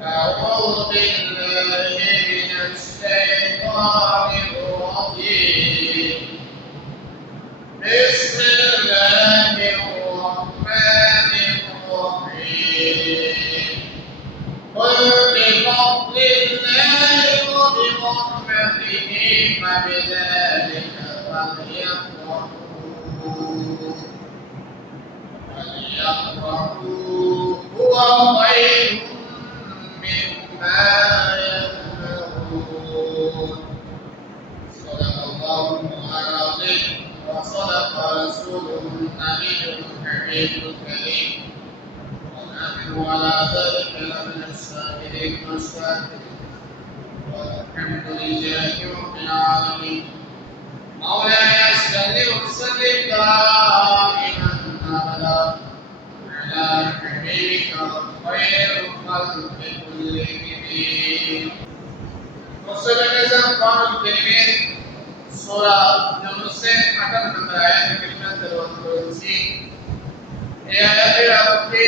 أعوذ بالله من الشيطان الرجيم بسم الله الرحمن الرحيم قل بفضل الله وبرحمته فبذلك فليفرحوا هو خير مما يجمعون صدق الله العظيم وصدق رسوله النبي الحبيب الكريم ونحن على ذلك لمن الشاهدين والشاكرين والحمد لله رب العالمين مولاي صل وسلم دائما ابدا على حبيبك خير الخلق كلهم رسول نظام قرآن الكريم سورة يونس 58 নম্বর আয়াত কারিমা তেলাওয়াত করেছি এই আয়াতের আলোকে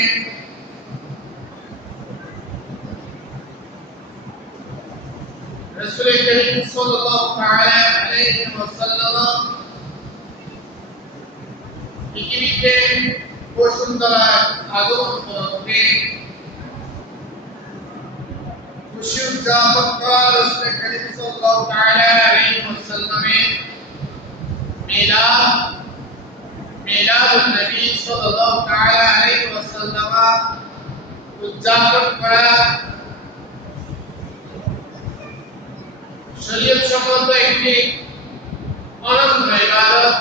রাসূল করিম সাল্লাল্লাহু তাআলা আলাইহি ওয়াসাল্লাম পৃথিবীতে বসুন্ধরা আগমন করতে খুশি উদযাপন করা রাসূল করিম সাল্লাল্লাহু তাআলা আলাইহি ওয়াসাল্লামের মিলাদুন নবী সাল্লাল্লাহু তাআলা আলাইহি ওয়াসাল্লাম উদযাপন করা শরীয়ত সম্মত একটি অনন্য ইবাদত।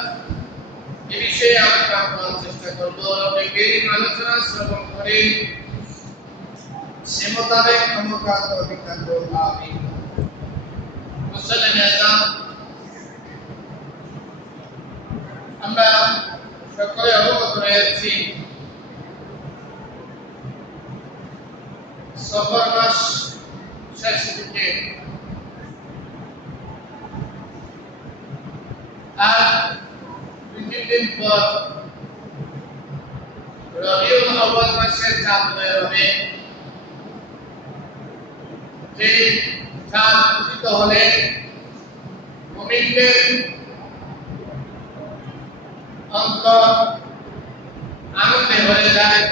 এই বিষয়ে আলোচনা করার চেষ্টা করব। এই আলোচনা শ্রবণ করে সে মোতাবেক কর্মকাণ্ড অভিজ্ঞান করব। আমিন। মুসলিম আজম আমরা সকলে অবগত রয়েছি সফর মাস শেষ দিকে আর 2 দিন পর রবিউল আউয়াল মাসের চাঁদ উদয় হবে। যে চাঁদ উদিত হলে মুমিনদের অন্তর আনন্দে ভরে যায়,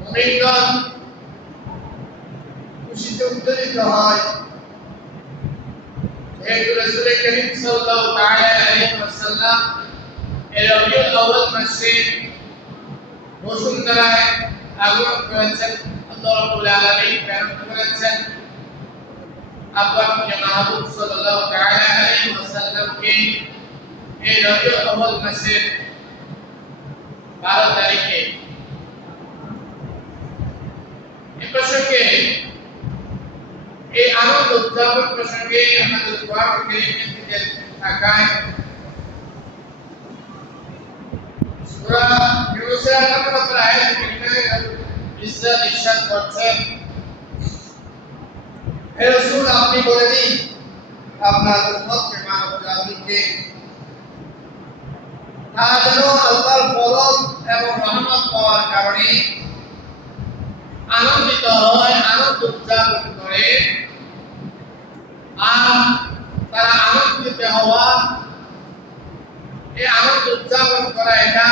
মুমিনগণ খুশিতে উদ্বেলিত হয়। রাসূল করিম সাল্লাল্লাহু তাআলা আলাইহি ওয়াসাল্লাম এই রবিউল আউয়াল মাসে বসুন্ধরায় আগমন করেছেন। আল্লাহ রাব্বুল আলামিন প্রেরণ করেছেন আপনার মাহবুব সাল্লাল্লাহু তাআলা আলাইহি ওয়াসাল্লামকে এই রবিউল আউয়াল মাসের 12 তারিখে। এই প্রসঙ্গে এই আনন্দ উদযাপন প্রসঙ্গে আমাদের কোরআন কারীমের দিকে তাকায়। সূরা ইউনূসের 8 নম্বর আয়াত কারীমায় ইজ্জত ইরশাদ করছেন, হে রাসূল আপনি বলে দিন আপনার উম্মতকে মানব জাতিকে তারা যেন আল্লাহর ফজল এবং রহমত পাওয়ার কারণে আনন্দিত হয়, আনন্দ উদযাপন করে। আর তারা আনন্দিত হওয়া, এই আনন্দ উদযাপন করা এটা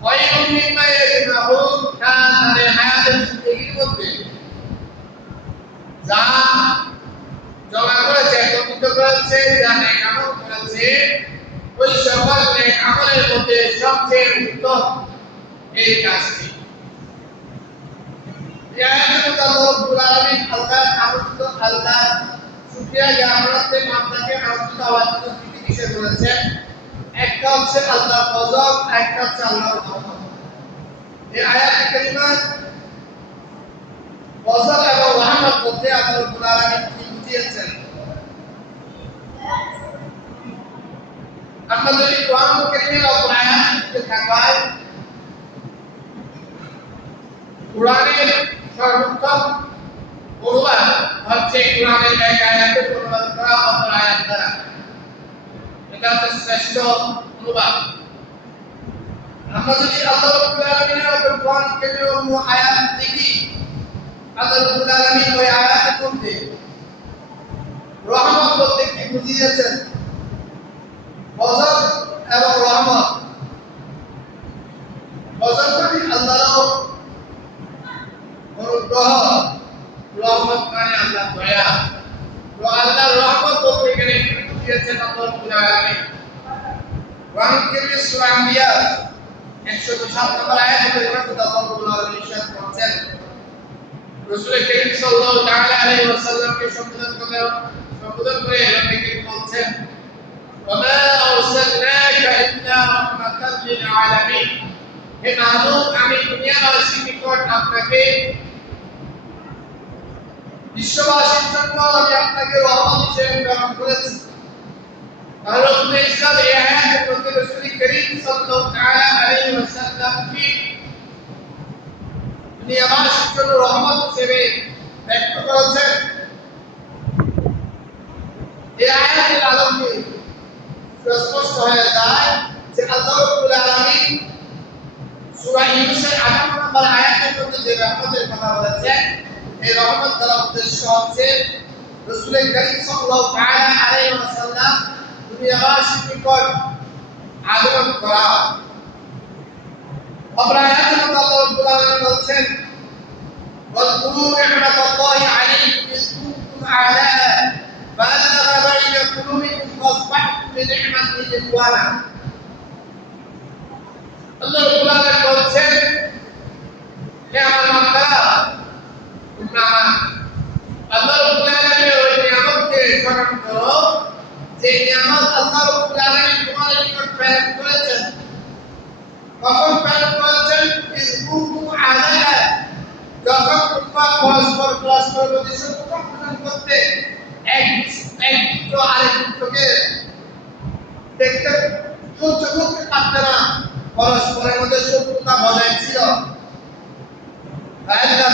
খায়রুম মিম্মা ইয়াজমাউন, তাদের হায়াতের জিন্দেগির মধ্যে যা জমা করেছে, একত্রিত করেছে, যা নেক আমল করেছে, ওই সকল নেক আমলের মধ্যে সবচেয়ে উত্তম এই কাজটি। আল্লাহ রাব্বুল আলামিন আল্লাহ শুকরিয়া জ্ঞাপনার্থে আপনাকে আনন্দিত হওয়ার জন্য দুটি বিষয় বলেছেন। একটা হচ্ছে আল্লাহর ফজল, একটা হচ্ছে আল্লাহর রহমত। এই আয়াতে কারিমা ফজল এবং রহমত বলতে আল্লাহ রাব্বুল আলামিন কি বুঝিয়েছেন? আমরা যদি কোরআন কারীমের অপর আয়াতগুলোতে তাকাই, কোরআনের সর্বোত্তম অনুবাদ হচ্ছে কোরআনের এক আয়াতের অনুবাদ করা অপর আয়াত দ্বারা। এটা হচ্ছে শ্রেষ্ঠ অনুবাদ। আমরা যদি আল্লাহ রাব্বুল আলামিনের কোরআন কারীমের আয়াত দেখি আল্লাহ রাব্বুল আলামিন ওই আয়াতের মধ্যে রহমত বলতে কি বুঝিয়েছেন? ফজল এবং রহমত। ফজল মানে আল্লাহর অনুগ্রহ, রহমত মানে আল্লাহর দয়া। তো আল্লাহর রহমত বলতে এখানে কি বুঝিয়েছেন আল্লাহ রাব্বুল আলামিন? কোরআন কারীমের সূরা আম্বিয়া 107 নম্বর আয়াতে আল্লাহ রাব্বুল আলামিন ইরশাদ করেছেন, রাসূল করিম সাল্লাল্লাহু তাআলা আলাইহি ওয়াসাল্লামকে সম্বোধন করে নবী করিম বলছেন, ওয়া মা আরসালনাকা ইল্লা রাহমাতাল লিল আলামিন। হে মাহবুব, আমি দুনিয়াবাসীর নিকট আপনাকে বিশ্ববাসীর জন্য আমি আপনাকে রহমত হিসেবে প্রেরণ করেছি। তাহলে ইসলাম এই আয়াতের মধ্যে রাসূল করিম সাল্লাল্লাহু তাআলা আলাইহি ওয়াসাল্লাম কি দুনিয়াবাসীর জন্য রহমত হিসেবে ব্যক্ত করেছেন। এই আয়াতের আলোকে স্পষ্ট হয়ে যায় যে আল্লাহ রাব্বুল আলামিন সূরা ইউনূসের 18 নম্বর আয়াতের মধ্যে যে রহমতের কথা বলেছেন, এই রহমত দ্বারা উদ্দেশ্য হচ্ছে রাসূল করিম সাল্লাল্লাহু তাআলা আলাইহি ওয়াসাল্লাম দুনিয়াবাসীর নিকট আগমন করা। অপর আয়াতের মধ্যে আল্লাহ রাব্বুল আলামিন বলছেন, واذكروا نعمة الله عليكم إذ كنتم أعداء فألف بين قلوبكم فأصبحتم بنعمته إخوانا। আল্লাহ রাব্বুল আলামিন বলছেন, হে আমার বান্দারা, তোমরা আল্লাহ রাব্বুল আলামিনের ওই নিয়ামতকে স্মরণ করো যে নিয়ামত আল্লাহ রাব্বুল আলামিন তোমাদের নিকট প্রেরণ করেছেন। কখন প্রেরণ করেছেন? ইয কুনতুম আ'দা, যখন তোমরা পরস্পর প্রতি শত্রুতা পোষণ করতে এক মিত্র আরেক মিত্রকে দেখতে সহ্য করতে পারতে না, পরস্পরের মধ্যে শত্রুতা বজায় ছিল। আর আল্লাহ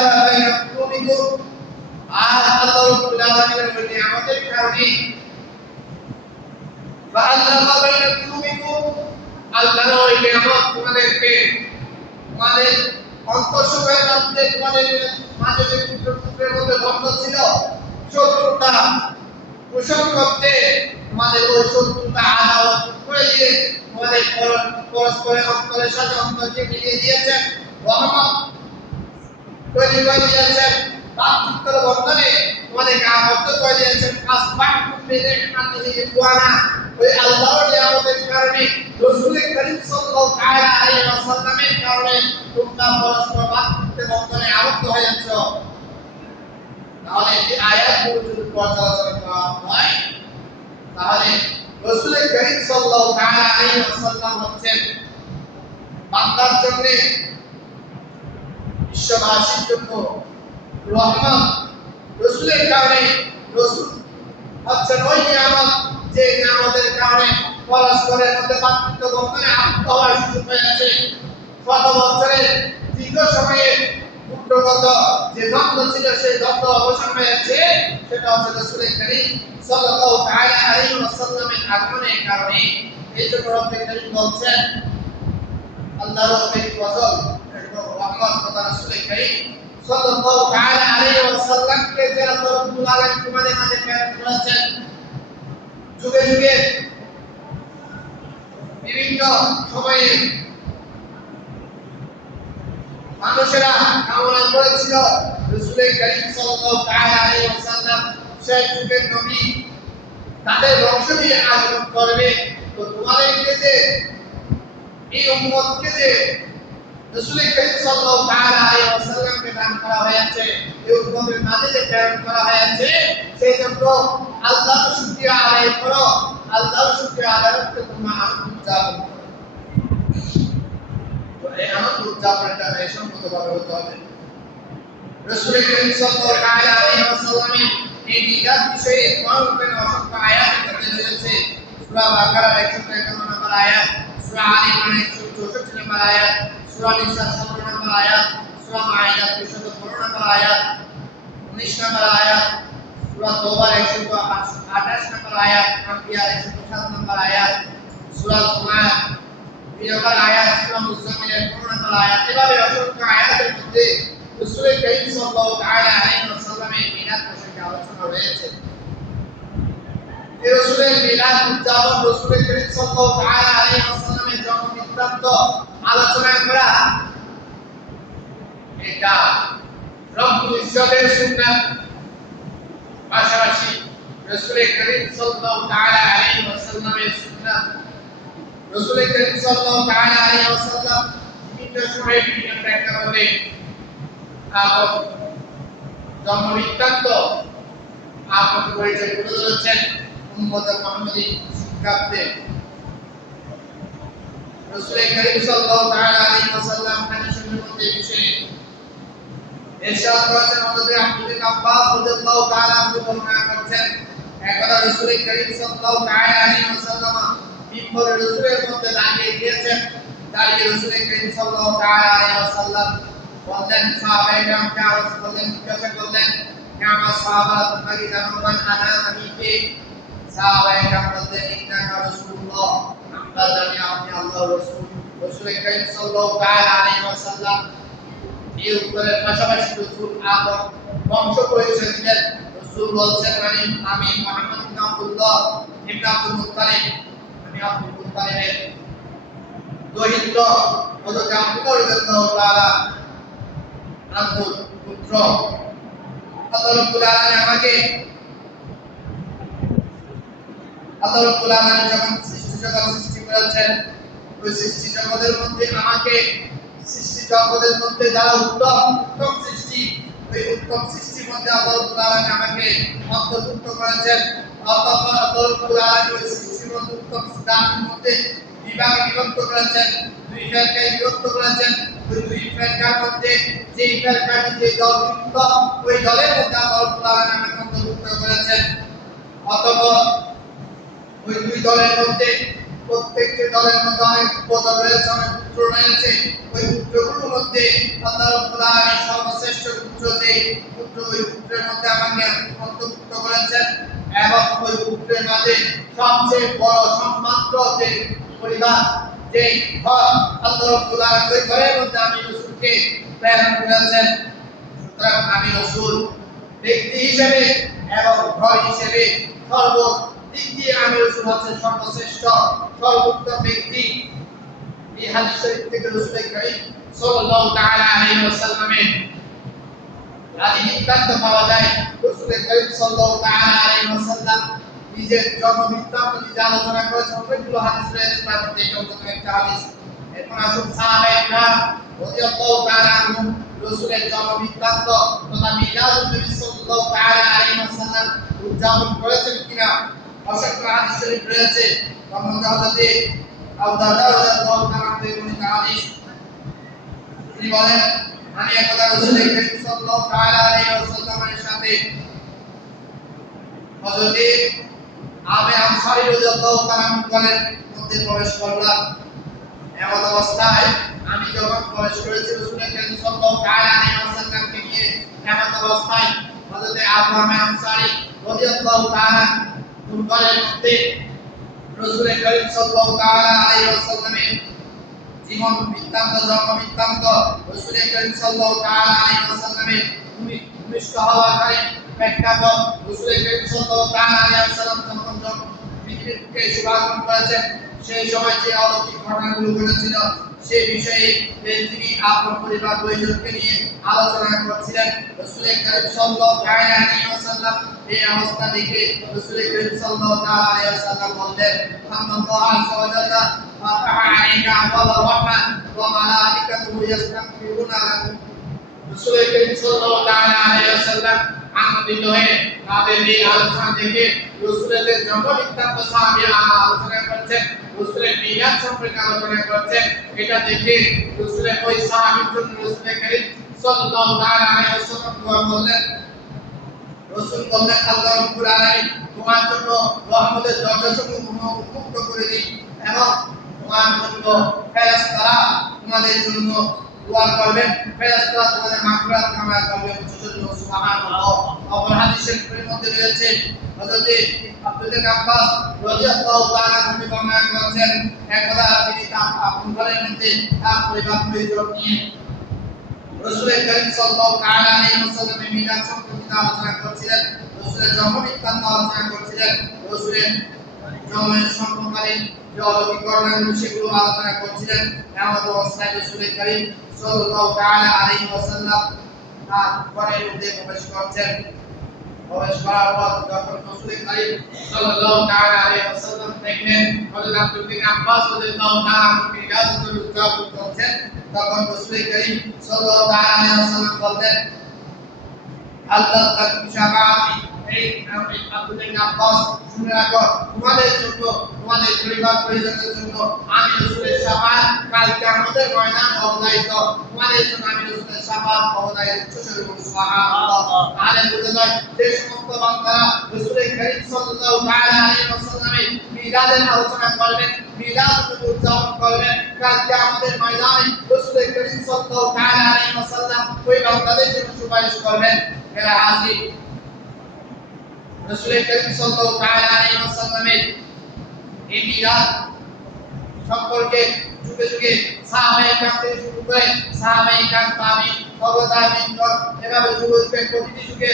রাব্বুল আলামিনের নিয়ামতের কারণে আল্লাহর ওই নিয়ামত তোমাদেরকে তোমাদের অন্তঃসুখের মধ্যে তোমাদের মাঝে যে পুত্রের মধ্যে দ্বন্দ্ব ছিল, শত্রুতা পোষণ করতে তোমাদের ওই শত্রুতা আদালত করে দিয়ে তোমাদের পরস্পরের অন্তরের সাথে অন্তরকে মিলিয়ে দিয়েছেন, রহমত তৈরি করে দিয়েছেন, ভ্রাতৃত্বের বন্ধনে তোমাদেরকে আবদ্ধ করে দিয়েছেন। আসবাহতুম বিনি'মাতিহি ইখওয়ানা, ওই আল্লাহর নিয়ামতের কারণে রাসূল করিম সাল্লাল্লাহু তাআলা আলাইহি ওয়াসাল্লামের কারণে তোমরা পরস্পর ভ্রাতৃত্বের বন্ধনে আবদ্ধ হয়েছ। তাহলে এই আয়াতগুলো যদি পর্যালোচনা করা হয়, তাহলে রাসূল করিম সাল্লাল্লাহু তাআলা আলাইহি ওয়াসাল্লাম হচ্ছেন বান্দার জন্য, বিশ্ববাসীর জন্য রহমত। রাসূলের কারণে রাসূল হচ্ছেন ওই নিয়ামত যে নিয়ামতের কারণে পরস্পরের মধ্যে ভ্রাতৃত্ব বন্ধনে আবদ্ধ হওয়ার সুযোগ হয়েছে। শত বছরের দীর্ঘ সময়ের পুত্রগত যে দ্বন্দ্ব ছিল, সেই দ্বন্দ্ব অবসান হয়েছে। সেটা হচ্ছে রাসূল করিম সাল্লাল্লাহু তাআলা আলাইহি ওয়াসাল্লামের আগমনের কারণে। এই জন্য রব্বুল করিম বলছেন, আল্লাহর এই ফজল এবং রহমত তথা রাসূল করিম সাল্লাল্লাহু তাআলা আলাইহি ওয়াসাল্লামকে যে আল্লাহ রাব্বুল আলামিন তোমাদের মাঝে প্রেরণ করেছেন, যুগে যুগে বিভিন্ন সময়ে মানুষেরা কামনা করেছিল রাসূল করিম সাল্লাল্লাহু তাআলা আলাইহি ওয়াসাল্লাম শেষ যুগের নবী, তাদের বংশ দিয়ে আগমন করবে। তো তোমাদেরকে যে এই উম্মতকে যে রাসূল করিম সাল্লাল্লাহু তাআলা আলাইহি ওয়াসাল্লামকে দান করা হয়েছে, এই উম্মতের মাঝে যে প্রেরণ করা হয়েছে, সেই জন্য আল্লাহর শুকরিয়া আদায় করো। আল্লাহর শুকরিয়া আদায় করতে তোমরা আনন্দ উদযাপন করো। তো এই আনন্দ উদযাপনটা সম্পূর্ণভাবে হতে হবে। রাসূল করিম সাল্লাল্লাহু তাআলা আলাইহি ওয়াসাল্লামের এই মিলাদ বিষয়ে কোরআনের অসংখ্য আয়াত রয়েছে। সূরা বাকারার 151 নম্বর আয়াত, সূরা আলে ইমরানের 164 নম্বর আয়াত, সূরা নিসা 17 নম্বর আয়াত, সূরা মাইদা 215 নম্বর আয়াত, 19 নম্বর আয়াত, সূরা তওবার 128 নম্বর আয়াত, আম্বিয়া 107 নম্বর আয়াত, সূরা জুমার 2 নম্বর আয়াত, সূরা মুজাম্মিলের 15 নম্বর আয়াত। এভাবে অসংখ্য আয়াতের মধ্যে রাসূল করিম সাল্লাল্লাহু তাআলা আলাইহি ওয়াসাল্লামের মিলাদ প্রসঙ্গে আলোচনা রয়েছে। এই রাসূলের মিলাদ উদযাপন রাসূল করিম সাল্লাল্লাহু তাআলা আলাইহি ওয়াসাল্লামের জন্ম বৃত্তান্ত আলোচনা করা এটা রব্বুল ইজ্জতের সুন্নাত। পাশাপাশি রাসূল করিম সাল্লাল্লাহু তাআলা আলাইহি ওয়াসাল্লামের সুন্নাত। রাসূল করিম সাল্লাল্লাহু তাআলা আলাইহি ওয়াসাল্লাম বিভিন্ন সময়ে বিভিন্ন প্রেক্ষাপটে আপন জন্ম বৃত্তান্ত আপন পরিচয় তুলে ধরেছেন উম্মত মুহাম্মদী শিক্ষার্থী। রাসূল করিম সাল্লাল্লাহু তাআলা আলাইহি ওয়াসাল্লাম হাদিসের মধ্যে বিষয়ে ইরশাদ করেছেন, হযরত আব্দুল্লাহ ইবনে আব্বাস রাদিয়াল্লাহু তাআলা আনহু বর্ণনা করছেন, একবার রাসূল করিম সাল্লাল্লাহু তাআলা আলাইহি ওয়াসাল্লাম মিম্বরে রাসূলের মধ্যে দাঁড়িয়ে গিয়েছেন। দাঁড়িয়ে রাসূল করিম সাল্লাল্লাহু তাআলা আলাইহি ওয়াসাল্লাম বললেন, সাহাবায়ে কেরাম জিজ্ঞাসা করলেন, হে আমার সাহাবারা, তোমরা কি জানো মান আনা, আমি কে? সাহাবায়ে কেরাম বললেন, ইন্নাকা রাসূলুল্লাহ, আমরা জানি আপনি আল্লাহর রাসূল। রাসূল করিম সাল্লাল্লাহু তাআলা আলাইহি ওয়াসাল্লাম এই উত্তরের পাশাপাশি রাসূল আপন বংশ পরিচয় দিলেন। রাসূল বলছেন, আমি মুহাম্মদ ইবনে আব্দুল্লাহ ইবনে আব্দুল মুত্তালিব, আমি আব্দুল মুত্তালিবের দৌহিত্র হযরত আব্দুল্লাহ রাদিয়াল্লাহু তাআলা আনহুর পুত্র। আল্লাহ রাব্বুল আলামিন যখন সৃষ্টি জগৎ সৃষ্টি করেছেন, ওই সৃষ্টি জগতের মধ্যে আমাকে সৃষ্টি জগতের মধ্যে যারা উত্তম সৃষ্টি, ওই উত্তম সৃষ্টির মধ্যে আল্লাহ রাব্বুল আলামিন আমাকে অন্তর্ভুক্ত করেছেন। অতঃপর আল্লাহ রাব্বুল আলামিন ওই সৃষ্টির মধ্যে উত্তম জাতির মধ্যে বিভাগে বিভক্ত করেছেন, দুই ফেরকায় বিভক্ত করেছেন। ওই দুই ফেরকার মধ্যে যে ফেরকাটি যে দল উত্তম, ওই দলের মধ্যে আল্লাহ রাব্বুল আলামিন আমাকে অন্তর্ভুক্ত করেছেন। অতঃপর ওই দুই দলের মধ্যে প্রত্যেকটি দলের মধ্যে অনেক উপদল রয়েছে, অনেক পুত্র রয়েছে। ওই পুত্রগুলোর মধ্যে আল্লাহ রাব্বুল আলামিন সর্বশ্রেষ্ঠ পুত্র, যে পুত্র, ওই পুত্রের মধ্যে আমাকে অন্তর্ভুক্ত করেছেন। এবং ওই পুত্রের মাঝে সবচেয়ে বড় সম্মানিত যে পরিবার, যে ঘর, আল্লাহ রাব্বুল আলামিন ওই ঘরের মধ্যে আমি রাসূলকে প্রেরণ করেছেন। সুতরাং আমি রাসূল ব্যক্তি হিসেবে এবং ঘর হিসেবে দিক দিয়ে আমি রাসূল হচ্ছেন সর্বশ্রেষ্ঠ সর্বোত্তম ব্যক্তি। এই হাদিস শরীফ থেকে রাসূল করিম সাল্লাল্লাহু তাআলা আলাইহি ওয়াসাল্লামের রাজি বৃত্তান্ত পাওয়া যায়। রাসূল করিম সাল্লাল্লাহু তাআলা আলাইহি ওয়াসাল্লাম নিজের জন্ম বৃত্তান্ত নিজে আলোচনা করেছেন। অনেকগুলো হাদিস রয়েছে, তার মধ্যে এটা অন্যতম একটা হাদিস। এখন আসুন সাহাবায়ে কেরাম রাদিয়াল্লাহু তাআলা আনহুম রাসূলের জন্ম বৃত্তান্ত তথা মিলাদুন নবী সাল্লাল্লাহু তাআলা আলাইহি ওয়াসাল্লাম উদযাপন করেছেন কিনা অসংখ্য হাদিস শরীফ রয়েছে। তার মধ্যে হযরত আবু দারদা রাদিয়াল্লাহু তাআলা থেকে বর্ণিত হাদিস, তিনি বলেন, আমি একদা রাসূল করিম সাল্লাল্লাহু তাআলা আলাইহি ওয়াসাল্লামের সাথে হযরত আবু আনসারী রাদিয়াল্লাহু তাআলা আনহুর মধ্যে প্রবেশ করলাম। এমন অবস্থায় আমি যখন প্রবেশ করেছি রাসূল করিম সাল্লাল্লাহু তাআলা আলাইহি ওয়াসাল্লামকে নিয়ে, এমন অবস্থায় হযরত আবু আনসারী রাদিয়াল্লাহু তাআলা ঘরের মধ্যে রাসূল করিম সাল্লাল্লাহু তাআলা আলাইহি ওয়াসাল্লামের জীবন বৃত্তান্ত, জন্ম বৃত্তান্ত, রাসূল করিম সাল্লাল্লাহু তাআলা আলাইহি ওয়াসাল্লামের ভূমিষ্ঠ হওয়াকারী প্রেক্ষাপট, রাসূল করিম সাল্লাল্লাহু তাআলা আলাইহি ওয়াসাল্লাম যখন পৃথিবীকে শুভারম্ভ করেছেন, সেই সময় যে অলৌকিক ঘটনাগুলো ঘটেছিল সেই বিষয়ে তিনি আপনার পরিবার পরিজনকে নিয়ে আলোচনা করছিলেন। রাসূল করিম সাল্লাল্লাহু তাআলা আলাইহি ওয়াসাল্লাম এই অবস্থা দেখে রাসূল করিম সাল্লাল্লাহু তাআলা আলাইহি ওয়াসাল্লাম বললেন, আল্লাহু আযজা ওয়া জাল্লা ফাতাহা আলাইকা আবওয়াব রাহমাহ ওয়া মালাইকাতুহু ইস্তাগফিরুনা লাকুম। রাসূল করিম সাল্লাল্লাহু তাআলা আলাইহি ওয়াসাল্লাম আনন্দিত হয়ে তাদের এই আলোচনা দেখে রাসূলের জন্ম বৃত্তান্ত সাহাবীরা আলোচনা করছেন, রাসূলের মিলাদ সম্পর্কে আলোচনা করছেন। এটা দেখে রাসূলের ওই সাহাবীর জন্য রাসূল করিম সাল্লাল্লাহু তাআলা আলাইহি ওয়াসাল্লাম দোয়া করলেন। রাসূল বললেন, আল্লাহ রাব্বুল আলামিন তোমার জন্য রহমতের দরজাসমূহ উন্মুক্ত করে দিন এবং তোমার জন্য ফেরেশতারা তোমাদের জন্য দোয়া করবেন, ফেরেশতারা তোমাদের মাগফিরাত কামনা করবেন। সুবহানাল্লাহ। অপর হাদিসের মধ্যে রয়েছে হযরত আব্দুল্লাহ ইবনে আব্বাস রাদিয়াল্লাহু তাআলা আনহু বর্ণনা করেছেন, একদা তিনি তার আপন ঘরের মধ্যে তার পরিবার পরিজন নিয়ে রাসূল করিম সাল্লাল্লাহু তাআলা আলাইহি ওয়াসাল্লাম মিলাদ সম্পর্কে আলোচনা করছিলেন, রাসূলের জন্ম বৃত্তান্ত আলোচনা করছিলেন, রাসূলের জন্মের সম্পর্কালীন যে অলৌকিক ঘটনাগুলো সেগুলো আলোচনা করছিলেন। এমন অবস্থায় রাসূল করিম সাল্লাল্লাহু তাআলা আলাইহি ওয়াসাল্লাম তার ঘরের মধ্যে প্রবেশ করছেন। প্রবেশ করার পর যখন রাসূল করিম সাল্লাল্লাহু তাআলা আলাইহি ওয়াসাল্লাম দেখলেন হযরত আব্দুল্লাহ বিন আব্বাস রাদিয়াল্লাহু তাআলা মিলাদুল উদযাপন করছেন, তখন রাসূল করিম সাল্লাল্লাহু তাআলা আলাইহি ওয়াসাল্লাম বললেন, আল্লাহ তাআলা শাফাআতি, এই আব্দুল্লাহ বিন আব্বাস শুনে রাখো, তোমাদের জন্য, তোমাদের পরিবার পরিজনের জন্য আমি রাসূলের শাফাআত কালকে আমাদের ময়দান অবধারিত, তোমাদের জন্য আমি রাসূলের শাফাআত অবধারিত। সুবহানাল্লাহ। তাহলে বুঝা যায় যে সমস্ত বান্দারা রাসূল করিম সাল্লাল্লাহু তাআলা আলাইহি ওয়াসাল্লামের মিলাদের আলোচনা করবেন, মিলাদ উদযাপন করবেন, কালকে আমাদের ময়দানে রাসূল করিম সাল্লাল্লাহু তাআলা আলাইহি ওয়াসাল্লাম ওই বান্দাদের জন্য সুপারিশ করবেন। এরা হাজির রাসূল করিম সাল্লাল্লাহু তাআলা আলাইহি ওয়াসাল্লামের এই মিলাদ সম্পর্কে যুগে যুগে সাহাবায়ে কেরাম থেকে শুরু করে সাহাবায়ে কেরাম তাবিঈন তাবিঈন এভাবে যুগে যুগে প্রতিটি যুগে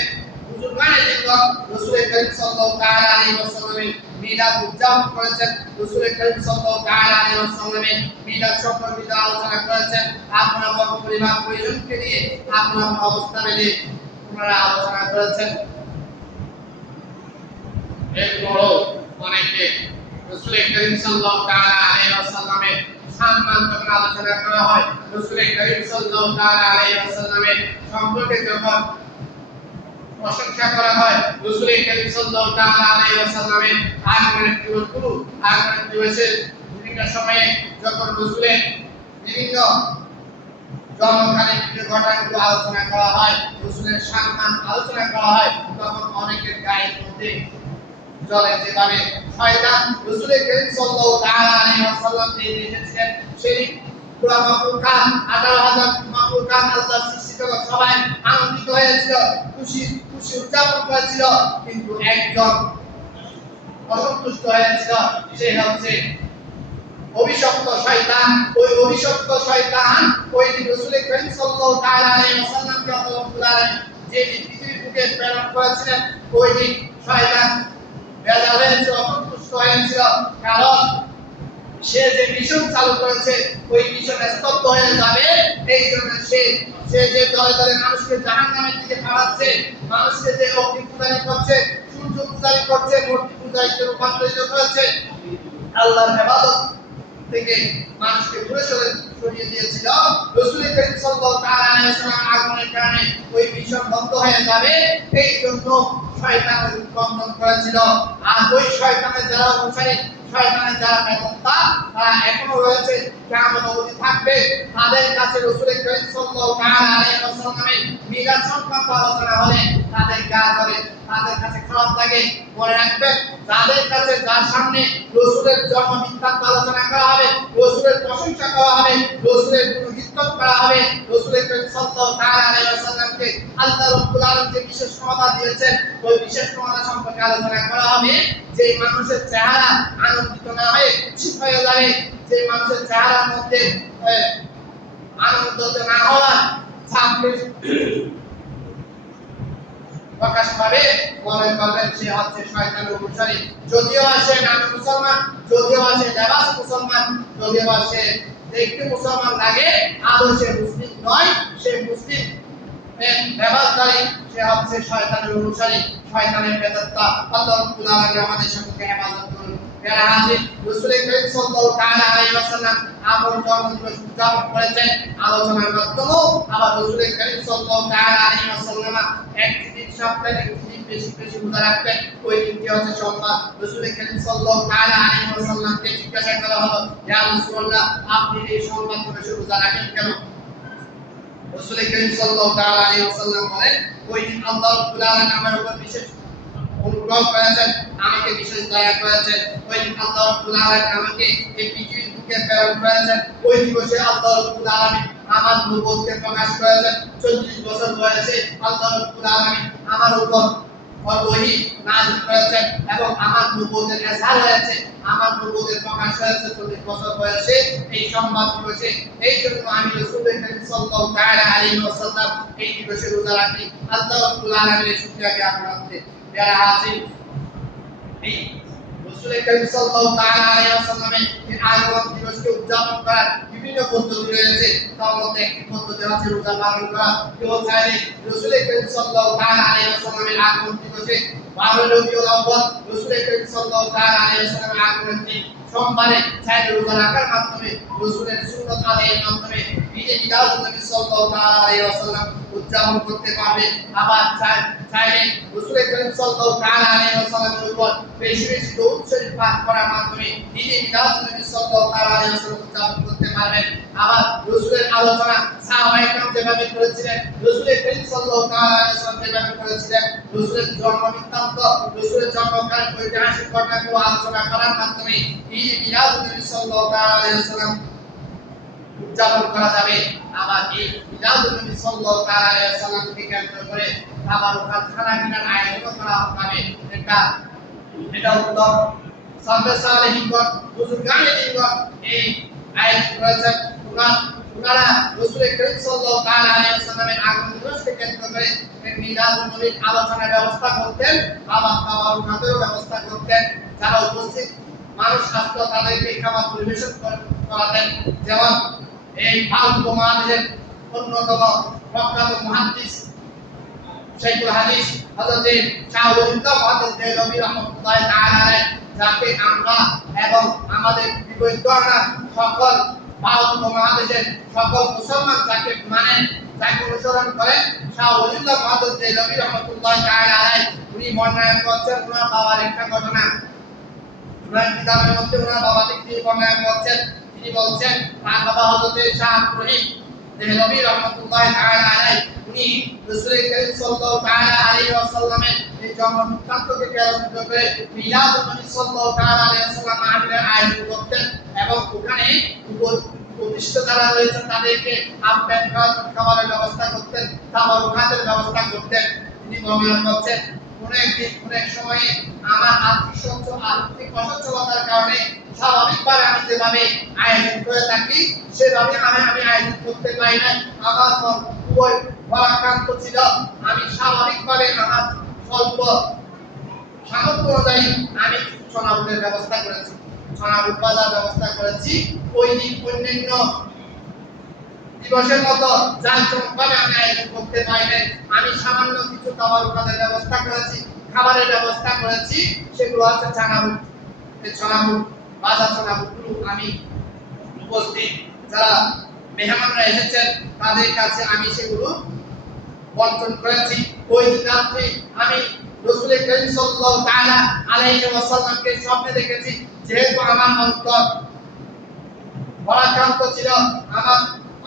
বুজুর্গানে দিনগণ রাসূল করিম সাল্লাল্লাহু তাআলা আলাইহি ওয়াসাল্লামের মিলাদ উদযাপন করেছেন, রাসূল করিম সাল্লাল্লাহু তাআলা আলাইহি ওয়াসাল্লামের মিলাদ সম্পর্কিত আলোচনা করেছেন। আপনারা পরিবার পরিজনকে নিয়ে আপনার অবস্থা মেনে আপনারা আলোচনা করেছেন। এরপর অনেকে রাসূল করিম সাল্লাল্লাহু তাআলা আলাইহি ওয়াসাল্লামের সম্মান যখন আলোচনা করা হয়, রাসূল করিম সাল্লাল্লাহু তাআলা আলাইহি ওয়াসাল্লামের সম্পর্কে যখন প্রশংসা করা হয়, রাসূল করিম সাল্লাল্লাহু তাআলা আলাইহি ওয়াসাল্লামের আগমনের দিবসের বিভিন্ন সময়ে যখন রাসূলের বিভিন্ন জন্মকালীন বিভিন্ন ঘটনাগুলো আলোচনা করা হয়, রাসূলের সম্মান আলোচনা করা হয়, তখন অনেকের গায়ের মধ্যে জলে যেভাবে শয়তান রাসূল করিম সাল্লাল্লাহু তাআলা আলাইহি ওয়াসাল্লাম যে এসেছিলেন সেই পুরা মাখলুকাত 18000 মাখলুকাত আল্লাহর সৃষ্টি সবাই আনন্দিত হয়েছিল, খুশি উদযাপন করেছিল, কিন্তু একজন অসন্তুষ্ট হয়েছিল, সে হচ্ছে অভিশপ্ত শয়তান। ওই অভিশপ্ত শয়তান ওই দিন রাসূল করিম সাল্লাল্লাহু তাআলা আলাইহি ওয়াসাল্লামকে আল্লাহ যে পৃথিবীর বুকে প্রেরণ করেছিলেন, ওই দিন শয়তান বেজার হয়েছিল, অসন্তুষ্ট হয়েছিল, কারণ সে যে মিশন চালু করেছে ওই মিশন স্তব্ধ হয়ে যাবে। এই জন্য সে যে দলে দলে মানুষকে জাহান্নামের দিকে পাঠাচ্ছে, মানুষকে যে অগ্নি পূজারি করছে, সূর্য পূজারি করছে, মূর্তি পূজারিতে রূপান্তরিত করেছে, আল্লাহর ইবাদত থেকে মানুষকে দূরে সরিয়ে দিয়েছিল। রাসূল করিম সাল্লাল্লাহু তাআলা আলাইহি ওয়াসাল্লাম আগমনের কারণে ওই মিশন বন্ধ হয়ে যাবে, এই জন্য শয়তান উৎপন্ন করেছিল। আর ওই শয়তানের যারা অনুসারী, শয়তানের যারা মেধা, তারা এখনো রয়েছে, কিয়ামত অবধি থাকবে। তাদের কাছে রাসূল করিম সাল্লাল্লাহু তাআলা আলাইহি ওয়াসাল্লামের মিলাদ সংক্রান্ত আলোচনা হলে তাদের গা জ্বলে, তাদের কাছে খারাপ লাগে। মনে রাখবেন, যাদের কাছে, যার সামনে রাসূলের জন্ম বৃত্তান্ত আলোচনা করা হবে, রাসূলের প্রশংসা করা হবে, রাসূলের গুণকীর্তন করা হবে, রাসূল করিম সাল্লাল্লাহু তাআলা আলাইহি ওয়াসাল্লামকে আল্লাহ রাব্বুল আলামিন যে বিশেষ ক্ষমতা দিয়েছেন, ওই বিশেষ ক্ষমতা সম্পর্কে আলোচনা করা হবে। যে মানুষের চেহারা আনন্দিত না হয়ে খুশি হয়ে যাবে, যে মানুষের চেহারার মধ্যে আনন্দ না হওয়ার ছাপ প্রকাশ পাবে, মনে করবেন সে হচ্ছে শয়তানের অনুসারী। যদিও আসে নামে মুসলমান, যদিও আসে লেবাস মুসলমান, যদিও আসে দেখতে মুসলমান লাগে, আদৌ সে মুসলিম নয়, সে মুসলিম লেবাসধারী, সে হচ্ছে শয়তানের অনুসারী, শয়তানের বেদাত্তা। আল্লাহ রাব্বুল আলামিন আমাদের সকলকে হেফাজত করুন। যারা হাজির, রাসূল করিম সাল্লাল্লাহু তাআলা আলাইহি ওয়াসাল্লাম আপন জন্মদিবস উদযাপন করেছেন আলোচনার মাধ্যমেও। আবার রাসূল করিম সাল্লাল্লাহু তাআলা আলাইহি ওয়াসাল্লাম একটি দিন সপ্তাহে বেশি রোজা রাখতেন, ওই দিনটি হচ্ছে সোমবার। রাসূল করিম সাল্লাল্লাহু তাআলা আলাইহি ওয়াসাল্লামকে জিজ্ঞাসা করা হলো, ইয়া রাসূলুল্লাহ, আপনি এই সোমবার করে রোজা রাখেন কেন? রাসূল করিম সাল্লাল্লাহু তাআলা আলাইহি ওয়াসাল্লাম বলেন, ওই দিন আল্লাহ রাব্বুল আলামিন আমার উপর বিশেষ অনুগ্রহ করেছেন, আমাকে বিশেষ দয়া করেছেন। ওই দিন আল্লাহ রাব্বুল আলামিন আমাকে এই পৃথিবীর বুকে প্রেরণ করেছেন। ওই দিবসে আল্লাহ রাব্বুল আলামিন আমার নবুয়তকে প্রকাশ করেছেন। 40 বছর বয়সে আল্লাহ রাব্বুল আলামিন আমার উপর ওহী নাযিল করেছেন এবং আমার নবুয়তের ইজহার হয়েছে, আমার নবুয়তের প্রকাশ হয়েছে 40 বছর বয়সে এই সংবাদ দিবসে। এই জন্য আমি রাসূল করিম সাল্লাল্লাহু তাআলা আলাইহি ওয়াসাল্লাম এই দিবসে রোজা রাখি। আল্লাহ রাব্বুল আলামিনের শুকরিয়া জ্ঞাপন করতে যারা হাজির এই রাসূল করিম সাল্লাল্লাহু তাআলা আলাইহি ওয়াসাল্লামের এই আগমন দিবসকে উদযাপন করার বিভিন্ন পদ্ধতি রয়েছে। তার মধ্যে একটি পদ্ধতি হচ্ছে রোজা পালন করা। কেউ চাইলে রাসূল করিম সাল্লাল্লাহু তাআলা আলাইহি ওয়াসাল্লামের আগমন দিবসে 12 রবিউল আউয়াল রাসূল করিম সাল্লাল্লাহু তাআলা আলাইহি ওয়াসাল্লামের আগমনের দিন সোমবারে চাইলে রোজা রাখার মাধ্যমে রাসূলের সুন্নাত আদায়ের মাধ্যমে ঈদে মিলাদুন নবী সাল্লাল্লাহু তাআলা আলাইহি ওয়াসাল্লাম উদযাপন করতে পারবে। আবার চাইলে রাসূল করিম সাল্লাল্লাহু তাআলা আলাইহি ওয়াসাল্লামের উপর বেশি বেশি দরুদ শরীফ পাঠ করার মাধ্যমে ঈদে মিলাদুন নবী সাল্লাল্লাহু তাআলা আলাইহি ওয়াসাল্লাম উদযাপন করতে পারবেন। আবার রাসূলের আলোচনা সাহাবায়ে কেরাম যেভাবে করেছিলেন, রাসূল করিম সাল্লাল্লাহু তাআলা আলাইহি ওয়াসাল্লাম যেভাবে করেছিলেন, রাসূলের জন্ম বৃত্তান্ত, রাসূলের জন্মকাল ঐতিহাসিক ঘটনাগুলো আলোচনা করার মাধ্যমে ঈদে মিলাদুন নবী সাল্লাল্লাহু তাআলা আলাইহি ওয়াসাল্লাম উদযাপন করা যাবে। আবার এই মিলাদুন নবী সাল্লাল্লাহু তাআলা আলাইহি ওয়াসাল্লামকে কেন্দ্র করে খাবার ও খানা পিনার আয়োজন করা হবে। এটা উত্তম সাহাবে সালেহিনগণ বুজুর্গানে দিনগণ এই আয়াত করেছেন। ওনারা রাসূল করিম সাল্লাল্লাহু তাআলা আলাইহি ওয়াসাল্লামের আগমন দিবসকে কেন্দ্র করে মিলাদুন নবীর আলোচনার ব্যবস্থা করতেন, আবার খাবার ও খাদ্যের ব্যবস্থা করতেন। যারা উপস্থিত মানুষ আসতো তাদেরকে খাবার পরিবেশন করাতেন। যেমন এই আল কুমানের অন্যতম প্রখ্যাত মুহাদ্দিস শাইখুল হাদিস হযরত শাহওয়ালিউল্লাহ মুহাদ্দিস দেহলভী রাহমাতুল্লাহি তাআলা আলাইহি, যাকে আমরা এবং আমাদের বিপরীতগণরা সকল ভারত উপমহাদেশের সকল মুসলমান যাকে মানেন, যাকে অনুসরণ করেন, শাহওয়ালিউল্লাহ মুহাদ্দিস দেহলভী রাহমাতুল্লাহি তাআলা আলাইহি উনি বর্ণনা করছেন ওনার বাবার একটা ঘটনা। ওনার কিতাবের মধ্যে ওনার বাবা থেকে বর্ণনা করছেন। তিনি বলছেন তার বাবা হযরত শাহ ইব্রাহিম দেহলভী রাহমাতুল্লাহি তাআলা আলাইহি উনি রাসূল করিম সাল্লাল্লাহু তাআলা আলাইহি ওয়াসাল্লামের এই জন্ম বৃত্তান্তকে কেন্দ্র করে মিলাদুন নবী সাল্লাল্লাহু তাআলা আলাইহি ওয়াসাল্লাম মাহফিলের আয়োজন করতেন এবং ওখানে উপবিষ্ট যারা রয়েছেন তাদেরকে আপ্যায়ন করার খাবারের ব্যবস্থা করতেন, খাবার ও খাদ্যের ব্যবস্থা করতেন। তিনি বর্ণনা করছেন অনেক সময়ে আমার আর্থিক অসচ্ছলতার কারণে স্বাভাবিকভাবে আমি যেভাবে আয়োজন করে থাকি সেভাবে আমি আয়োজন করতে পারি না। আমার খুবই ভারাক্রান্ত ছিল। আমি স্বাভাবিকভাবে আমার স্বল্প সামর্থ্য অনুযায়ী আমি ছনাবুটের ব্যবস্থা করেছি, ছনাবুট বাজার ব্যবস্থা করেছি। ওই দিন অন্যান্য দিবসের মতো জাঁকজমকভাবে আমি আয়োজন করতে পারি নাই। আমি সামান্য কিছু খাবার উপাদানের ব্যবস্থা করেছি, খাবারের ব্যবস্থা করেছি। সেগুলো হচ্ছে ছনাবুট। এই ছনাবুট বাজার ছনাবুটগুলো আমি উপস্থিত যারা মেহমানরা এসেছেন তাদের কাছে আমি সেগুলো বন্টন করেছি। ওই দিন রাত্রে আমি রাসূল করিম সাল্লাল্লাহু তাআলা আলাইহি ওয়াসাল্লামকে স্বপ্নে দেখেছি। যেহেতু আমার অন্তর ভারাক্রান্ত ছিল, আমার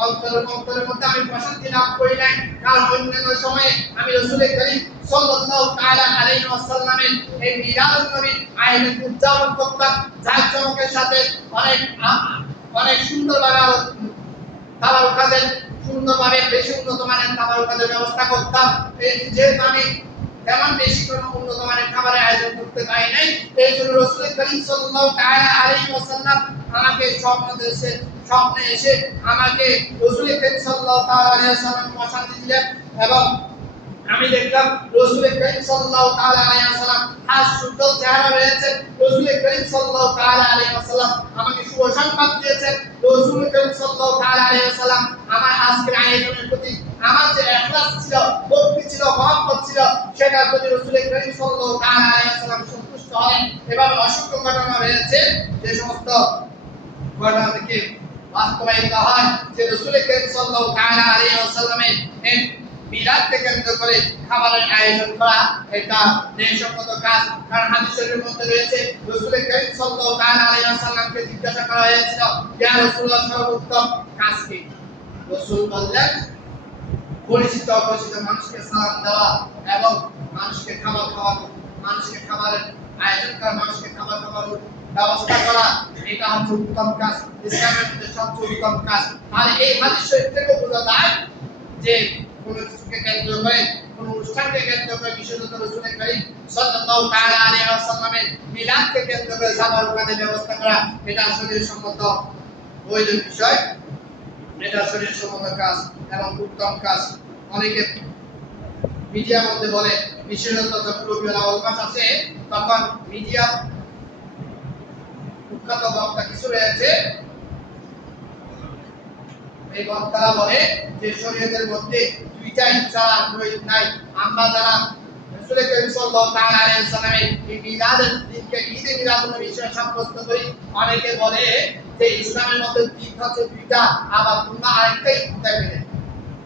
অন্তরের মধ্যে আমি প্রশান্তি লাভ করি নাই, কারণ অন্যান্য সময়ে আমি রাসূল করিম সাল্লাল্লাহু তাআলা আলাইহি ওয়াসাল্লামের এই মিলাদুন নবীর আয়োজন উদযাপন করতাম জাঁকজমকের সাথে। অনেক সুন্দরভাবে খাবার খাদ্যের সুন্দরভাবে বেশি উন্নত মানের খাবার খাদ্যের ব্যবস্থা করতাম। যেহেতু আমি তেমন বেশি কোনো উন্নত মানের খাবারের আয়োজন করতে পারি নাই, এই জন্য রাসূল করিম সাল্লাল্লাহু তাআলা আলাইহি ওয়াসাল্লাম আমাকে স্বপ্নে এসে আমাকে রাসূল করিম সাল্লাল্লাহু তাআলা আলাইহি ওয়াসাল্লাম প্রশান্তি দিলেন এবং আমি দেখলাম রাসূল করিম সাল্লাল্লাহু তাআলা আলাইহি ওয়াসাল্লাম হাস্যোজ্জ্বল চেহারা রয়েছে। রাসূল করিম সাল্লাল্লাহু তাআলা আলাইহি ওয়াসাল্লাম আমাকে শুভ সংবাদ দিয়েছেন। রাসূল করিম সাল্লাল্লাহু তাআলা আলাইহি ওয়াসাল্লাম আমার আজকের আয়োজনের প্রতি আমার যে ইখলাস ছিল, ভক্তি ছিল, মহব্বত ছিল, সেটার প্রতি রাসূল করিম সাল্লাল্লাহু তাআলা আলাইহি ওয়াসাল্লাম সন্তুষ্ট হলেন। এভাবে অসংখ্য ঘটনা রয়েছে যে সমস্ত ঘটনা থেকে বাস্তবায়িত হয় যে রাসূল করিম সাল্লাল্লাহু তাআলা আলাইহি ওয়াসাল্লামের মিলাদকে কেন্দ্র করে খাবারের আয়োজন করা এটা ন্যায়সঙ্গত কাজ। কারণ হাদিসের মধ্যে রয়েছে রাসূল করিম সাল্লাল্লাহু তাআলা আলাইহি ওয়াসাল্লামকে জিজ্ঞাসা করা হয়েছিল, ইয়া রাসূলুল্লাহ সর্বোত্তম কাজ কি? রাসূল বললেন, পরিচিত অপরিচিত মানুষকে সালাম দেওয়া এবং মানুষকে খাবার খাওয়ানো, মানুষকে খাবারের আয়োজন করা, মানুষকে খাবার খাওয়ানোর ব্যবস্থা করা, এটা হচ্ছে উত্তম কাজ, ইসলামের মধ্যে সবচেয়ে উত্তম কাজ। আর এই হাদিস শরীফ থেকে বোঝা যায় যে কোনো কিছুকে কেন্দ্র করে, কোনো অনুষ্ঠানকে কেন্দ্র করে, বিশেষত রাসূল করিম সাল্লাল্লাহু তাআলা আলাইহি ওয়াসাল্লামের মিলাদকে কেন্দ্র করে সাবার কাজে ব্যবস্থা করা, এটা শরীর সম্মত বৈধ বিষয়, এটা শরীর সম্মত কাজ এবং উত্তম কাজ। অনেকে মিডিয়ার মধ্যে বলে, বিশেষত যখন রবিউল আউয়াল মাস আছে তখন মিডিয়া উৎখাত বক্তা কিছু রয়েছে, এই বক্তারা বলে যে শরীয়তের মধ্যে দুইটা ইচ্ছা নাই। আমরা যারা রাসূল করিম সাল্লাল্লাহু তাআলা আলাইহি ওয়াসাল্লামের এই মিলাদের দিনকে ঈদে মিলাদুন নবী হিসেবে সাব্যস্ত করি। অনেকে বলে যে ইসলামের মধ্যে ঈদ হচ্ছে দুইটা, আবার তোমরা আরেকটাই দেখবে।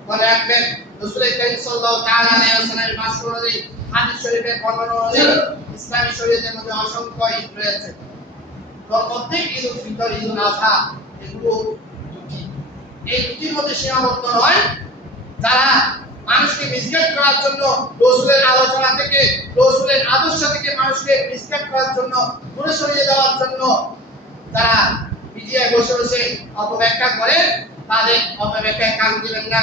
মনে রাখবেন রাসূল করিম সাল্লাল্লাহু তাআলা আলাইহি ওয়াসাল্লামের মাস অনুযায়ী হাদিস শরীফের বর্ণনা অনুযায়ী ইসলামী শরীয়তের মধ্যে অসংখ্য ঈদ রয়েছে। তার মধ্যে ঈদুল ফিতর, ঈদুল আযহা, এগুলো দুটি। এই দুটির মধ্যে সীমাবদ্ধ নয়। যারা মানুষকে মিসগাইড করার জন্য রাসূলের আলোচনা থেকে, রাসূলের আদর্শ থেকে মানুষকে মিসগাইড করার জন্য, দূরে সরিয়ে দেওয়ার জন্য যারা মিডিয়ায় বসে বসে অপব্যাখ্যা করে, তাদের অপব্যাখ্যায় কান দিবেন না।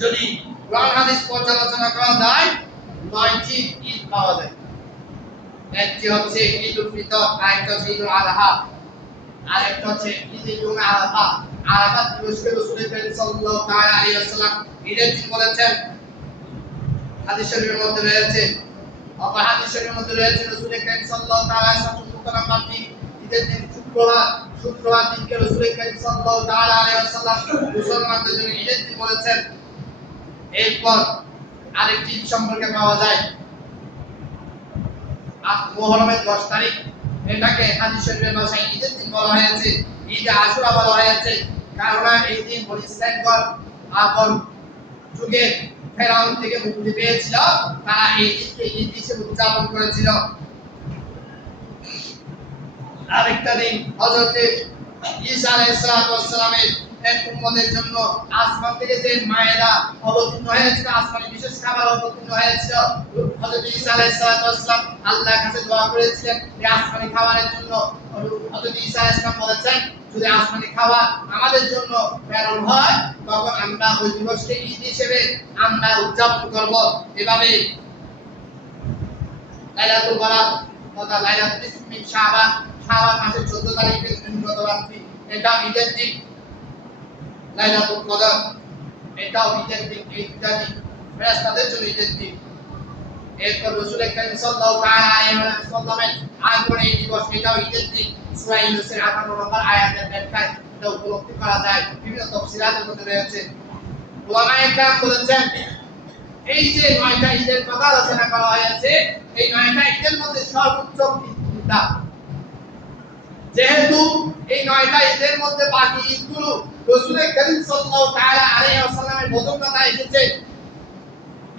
যদি কোরআন হাদিস পর্যালোচনা করা যায়, ৯টি ঈদ পাওয়া যায়। একটি হচ্ছে ঈদুল ফিতর, আরেকটা হচ্ছে ঈদুল আযহা, আরেকটা হচ্ছে ঈদুল আরাফা। আরাফা দিবসকে রাসূল করিম সাল্লাল্লাহু তাআলা আলাইহি ওয়াসাল্লাম ঈদের দিন বলেছেন, হাদিস শরীফের মধ্যে রয়েছে। অপর হাদিস শরীফের মধ্যে রয়েছে রাসূল করিম সাল্লাল্লাহু তাআলা আলাইহি ওয়াসাল্লাম ঈদের দিন শুক্রবার দিনকে রাসূল করিম সাল্লাল্লাহু তাআলা আলাইহি ওয়াসাল্লাম মুসলমানদের জন্য ঈদের দিন বলেছেন। এরপর আরেকটি ঈদ সম্পর্কে পাওয়া যায় মুহররমের 10 তারিখ, এটাকে হাদিস শরীফের ভাষায় ঈদের দিন বলা হয়েছে, ঈদে আশুরা বলা হয়েছে। কারণ এই দিন বনি ইসরাঈলগণ আপন যুগে ফেরাউন থেকে মুক্তি পেয়েছিল, তারা এই দিনকে ঈদ হিসেবে উদযাপন করেছিল। আরেকটা দিন হযরত ঈসা আলাইহিস সালামের এক উম্মতের জন্য আসমান থেকে যে মায়েরা অবতীর্ণ হয়েছিল, আসমানে বিশেষ খাবার অবতীর্ণ হয়েছিল। হযরত ঈসা আলাইহিস সালাম আল্লাহর কাছে দোয়া করেছিলেন এই আসমানি খাবারের জন্য। হযরত ঈসা আলাইহিস সালাম বলেছেন, যদি আসমানি খাবার আমাদের জন্য প্রেরণ হয়, তখন আমরা ওই দিবসকে ঈদ হিসেবে আমরা উদযাপন করব। এভাবে লাইলাতুল বারাত তথা লাইলাতুল ইসমি শাবান মাসের 14 তারিখের দিনগত রাত্রি, এটা ঈদের দিন। লাইলাতুল কদর, এটাও ঈদের দিন। এই দুটা দিন ফেরেশতাদের জন্য ঈদের দিন। এরপর রাসূল করিম সাল্লাল্লাহু তাআলা আলাইহি ওয়াসাল্লামের আগমন এই দিবস, এটাও ঈদের দিন। সূরা ইউনূসের 58 নম্বর আয়াতের ব্যাখ্যায় এটা উপলব্ধি করা যায়, বিভিন্ন তাফসীরাতের মধ্যে রয়েছে। উলামায়ে কেরাম বলেছেন, এই যে 9টা ঈদের কথা আলোচনা করা হয়েছে, এই 9টা ঈদের মধ্যে সর্বোচ্চ ঈদটা, যেহেতু এই 9টা ঈদের মধ্যে বাকি ঈদগুলো রাসূল করিম সাল্লাল্লাহু তাআলা আলাইহি ওয়াসাল্লামের বদৌলতায় এসেছে।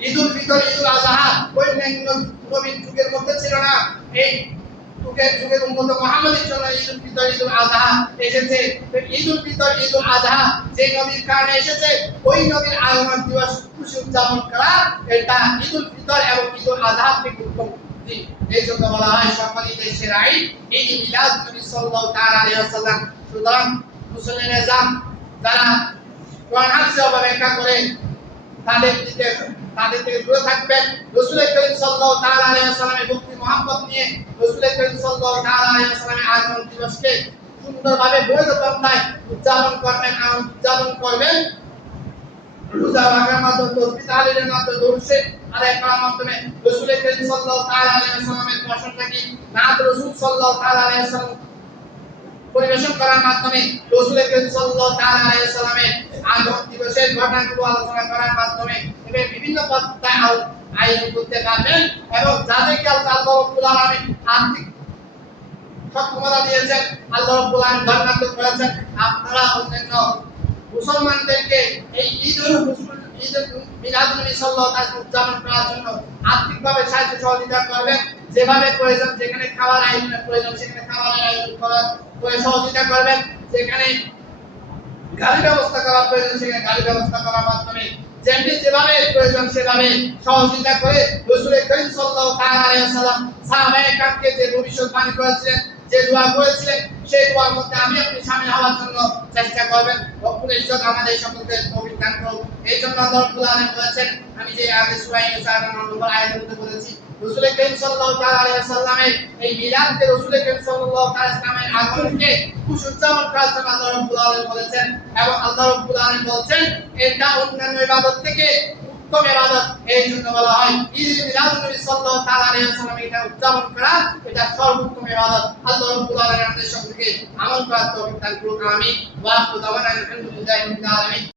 ঈদুল ফিতর, ঈদুল আযহা অন্যান্য নবীর যুগের মধ্যে ছিল না। এই যুগের উম্মত মুহাম্মাদের জন্য ঈদুল ফিতর, ঈদুল আযহা এসেছে। ঈদুল ফিতর, ঈদুল আযহা যে নবীর কারণে এসেছে, ওই নবীর আগমন দিবস খুশি উদযাপন করা, এটা ঈদুল ফিতর এবং ঈদুল আযহা থেকে উত্তম দিন। এই জন্য বলা হয় সকল ঈদের সেরা ঈদ ঈদ মিলাদুন নবী সাল্লাল্লাহু তাআলা আলাইহি ওয়াসাল্লাম। সুতরাং মুসলিম নিজাম যারা কোরআন হাদিসে অবব্যাখ্যা করে, তাদের থেকে দূরে থাকবেন। রাসূল করিম সাল্লাল্লাহু তাআলা আলাইহি ওয়াসাল্লামের ভক্তি মহব্বত নিয়ে রাসূল করিম সাল্লাল্লাহু তাআলা আলাইহি ওয়াসাল্লামের আগমন দিবসকে সুন্দরভাবে বৈধ পন্থায় উদযাপন করবেন, আনন্দ উদযাপন করবেন। রোজা রাখার মাধ্যমে, তাসবিহ তাহলিলের মাধ্যমে, দরুদ শরীফ আদায় করার মাধ্যমে, রাসূল করিম সাল্লাল্লাহু তাআলা আলাইহি ওয়াসাল্লামের প্রশংসা কি নাত রাসূল সাল্লাল্লাহু তাআলা আলাইহি ওয়াসাল্লাম পরিবেশন করার মাধ্যমে, রাসূল করিম সাল্লাল্লাহু তাআলা আলাইহি ওয়াসাল্লামের আগমন দিবসের ঘটনাগুলো আলোচনা করার মাধ্যমে এবং বিভিন্ন পন্থায় আয়োজন করতে পারবেন। এবং যাদেরকে আল্লাহ রাব্বুল আলামিন আর্থিক সক্ষমতা দিয়েছেন, আল্লাহ রাব্বুল আলামিন বরকত করেছেন, আপনারা অন্যান্য মুসলমানদেরকে এই ঈদুল মিলাদুন নবী সাল্লাল্লাহু আলাইহি ওয়াসাল্লাম উদযাপন করার জন্য আর্থিকভাবে সাহায্য সহযোগিতা করবেন। যেভাবে প্রয়োজন, যেখানে খাবার আয়োজনের প্রয়োজন সেখানে খাবারের আয়োজন করে সহযোগিতা করবেন। যেখানে গাড়ি ব্যবস্থা করা প্রয়োজন সেখানে গাড়ি ব্যবস্থা করার মাধ্যমে, যেভাবে প্রয়োজন সেভাবে সহযোগিতা করে রাসূল করিম সাল্লাল্লাহু তাআলা আলাইহি ওয়াসাল্লাম সাহাবায়ে কেরামকে যে ভবিষ্যৎবাণী করেছিলেন, যে দোয়া করেছিলেন, সেই দোয়ার মধ্যে আমি আপনি শামিল হওয়ার জন্য চেষ্টা করবেন। রব্বুল ইজ্জত আমাদের সকলকে তৌফিক দান করুন। এই জন্য আল্লাহ রাব্বুল আলামিন বলেছেন, আমি যে আয়াতে সূরা ইউনূস নম্বর আয়াতের মধ্যে বলেছি, রাসূল করিম সাল্লাল্লাহু তাআলা আলাইহি ওয়াসাল্লামের এই মিলাদকে, রাসূল করিম সাল্লাল্লাহু তাআলা ইসলামের আগমনকে উদযাপন করার জন্য আল্লাহ রাব্বুল আলামিন বলেছেন। এবং আল্লাহ রাব্বুল আলামিন বলেছেন এটা অন্যান্য ইবাদত থেকে উত্তম ইবাদত। এই জন্য বলা হয় ঈদ মিলাদুন নবী সাল্লাল্লাহু তাআলা আলাইহি ওয়াসাল্লাম এটা উদযাপন করা এটা সর্বোত্তম ইবাদত। আল্লাহ রাব্বুল আলামিন আমাদের সকলকে আমল করার তৌফিক দান করুন। আমিন। ওয়া আখিরু দাওয়ানা আলহামদুলিল্লাহি রাব্বিল আলামিন।